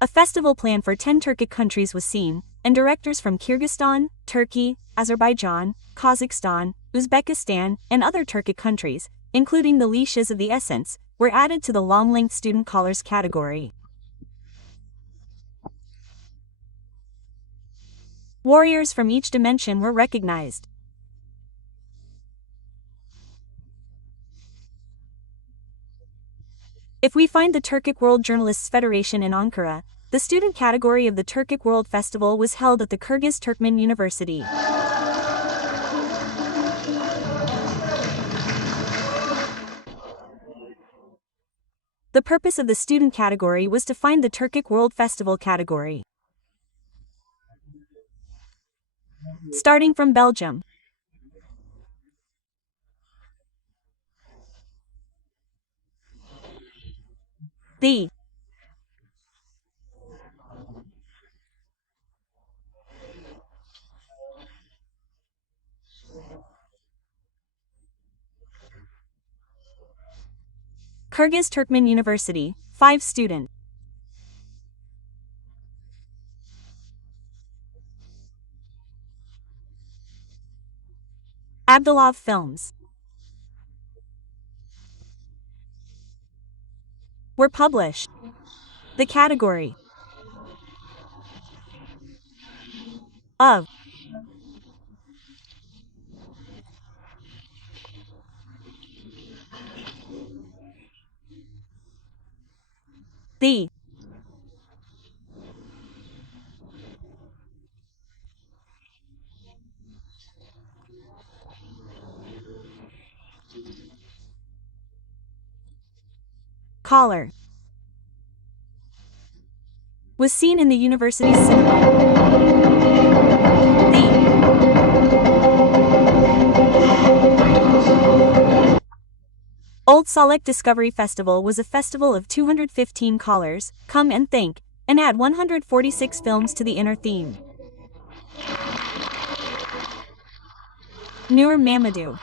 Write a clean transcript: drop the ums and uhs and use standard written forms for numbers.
A festival plan for 10 Turkic countries was seen, and directors from Kyrgyzstan, Turkey, Azerbaijan, Kazakhstan, Uzbekistan, and other Turkic countries, including the leashes of the Essence, were added to the long-length student callers category. Warriors from each dimension were recognized. If we find the Turkic World Journalists Federation in Ankara, the student category of the Turkic World Festival was held at the Kyrgyz Turkmen University. The purpose of the student category was to find the Turkic World Festival category. Starting from Belgium. The Kyrgyz Turkmen University, 5 student. Abdulov films were published. The category of the collar was seen in the university's cinema. The Old Salek Discovery Festival was a festival of 215 callers, come and think, and add 146 films to the inner theme. Nur Mamadou.